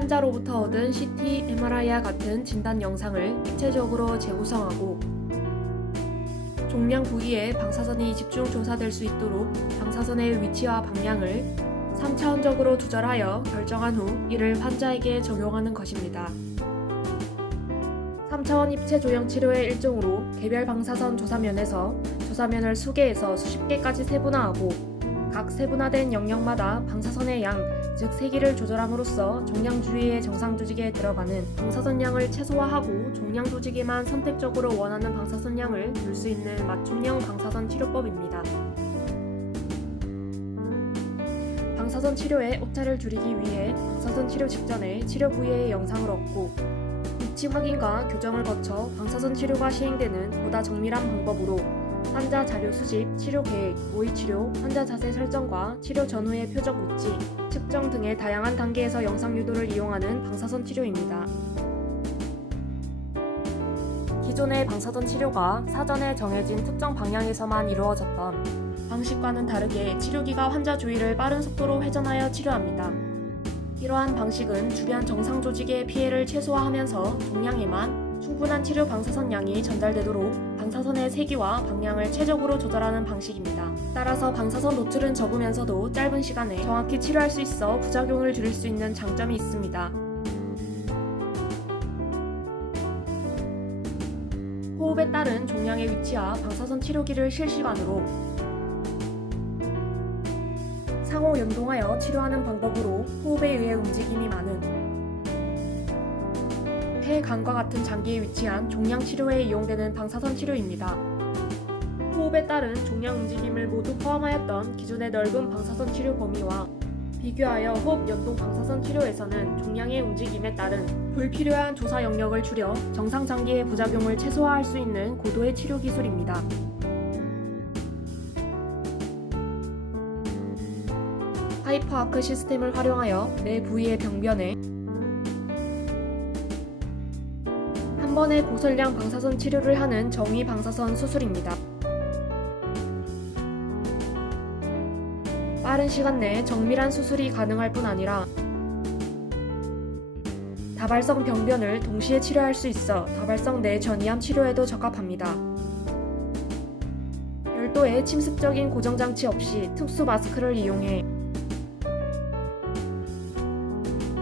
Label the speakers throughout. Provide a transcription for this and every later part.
Speaker 1: 환자로부터 얻은 CT, MRI와 같은 진단 영상을 입체적으로 재구성하고 종양 부위에 방사선이 집중 조사될 수 있도록 방사선의 위치와 방향을 3차원적으로 조절하여 결정한 후 이를 환자에게 적용하는 것입니다. 3차원 입체 조형 치료의 일종으로 개별 방사선 조사면에서 조사면을 수개에서 수십 개까지 세분화하고 각 세분화된 영역마다 방사선의 양, 즉 세기를 조절함으로써 종양 주위의 정상 조직에 들어가는 방사선 양을 최소화하고 종양 조직에만 선택적으로 원하는 방사선 양을 줄 수 있는 맞춤형 방사선 치료법입니다. 방사선 치료의 오차를 줄이기 위해 방사선 치료 직전에 치료 부위의 영상을 얻고 위치 확인과 교정을 거쳐 방사선 치료가 시행되는 보다 정밀한 방법으로 환자 자료 수집, 치료 계획, 모의 치료, 환자 자세 설정과 치료 전후의 표적 위치, 측정 등의 다양한 단계에서 영상 유도를 이용하는 방사선 치료입니다. 기존의 방사선 치료가 사전에 정해진 특정 방향에서만 이루어졌던 방식과는 다르게 치료기가 환자 주위를 빠른 속도로 회전하여 치료합니다. 이러한 방식은 주변 정상 조직의 피해를 최소화하면서 종양에만 충분한 치료 방사선 양이 전달되도록 방사선의 세기와 방향을 최적으로 조절하는 방식입니다. 따라서 방사선 노출은 적으면서도 짧은 시간에 정확히 치료할 수 있어 부작용을 줄일 수 있는 장점이 있습니다. 호흡에 따른 종양의 위치와 방사선 치료기를 실시간으로 상호 연동하여 치료하는 방법으로 호흡에 의해 움직임이 많은 폐, 간과 같은 장기에 위치한 종양 치료에 이용되는 방사선 치료입니다. 호흡에 따른 종양 움직임을 모두 포함하였던 기존의 넓은 방사선 치료 범위와 비교하여 호흡 연동 방사선 치료에서는 종양의 움직임에 따른 불필요한 조사 영역을 줄여 정상 장기의 부작용을 최소화할 수 있는 고도의 치료 기술입니다. 하이퍼 아크 시스템을 활용하여 내 부위의 병변에 한 번에 고설량 방사선 치료를 하는 정위 방사선 수술입니다. 빠른 시간 내에 정밀한 수술이 가능할 뿐 아니라 다발성 병변을 동시에 치료할 수 있어 다발성 내 전이암 치료에도 적합합니다. 별도의 침습적인 고정장치 없이 특수 마스크를 이용해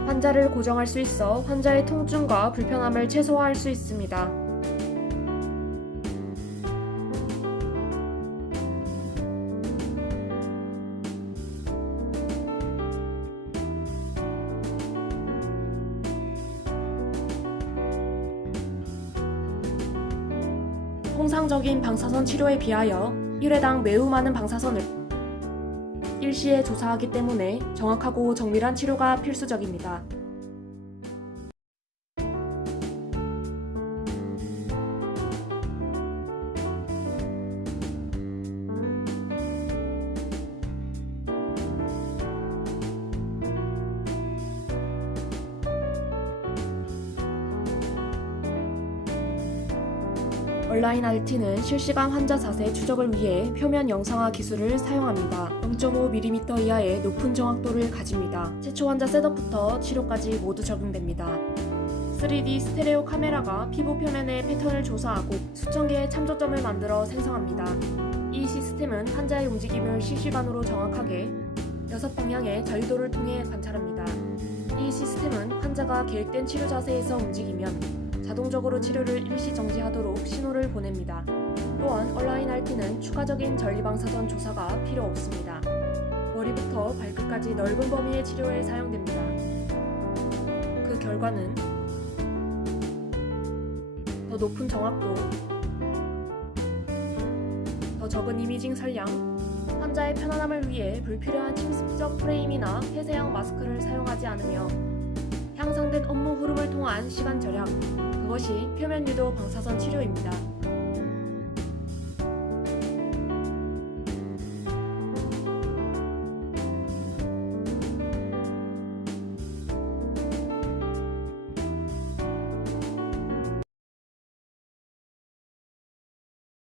Speaker 1: 환자를 고정할 수 있어 환자의 통증과 불편함을 최소화할 수 있습니다. 통상적인 방사선 치료에 비하여 1회당 매우 많은 방사선을 일시에 조사하기 때문에 정확하고 정밀한 치료가 필수적입니다. 온라인 RT는 실시간 환자 자세 추적을 위해 표면 영상화 기술을 사용합니다. 0.5mm 이하의 높은 정확도를 가집니다. 최초 환자 셋업부터 치료까지 모두 적용됩니다. 3D 스테레오 카메라가 피부 표면의 패턴을 조사하고 수천 개의 참조점을 만들어 생성합니다. 이 시스템은 환자의 움직임을 실시간으로 정확하게 여섯 방향의 자유도를 통해 관찰합니다. 이 시스템은 환자가 계획된 치료 자세에서 움직이면 자동적으로 치료를 일시 정지하도록 신호를 보냅니다. 또한 온라인 RT는 추가적인 전리방사선 조사가 필요 없습니다. 머리부터 발끝까지 넓은 범위의 치료에 사용됩니다. 그 결과는 더 높은 정확도, 더 적은 이미징 설량, 환자의 편안함을 위해 불필요한 침습적 프레임이나 폐쇄형 마스크를 사용하지 않으며 향상된 업무 흐름을 통한 시간 절약, 그것이 표면 유도 방사선 치료입니다.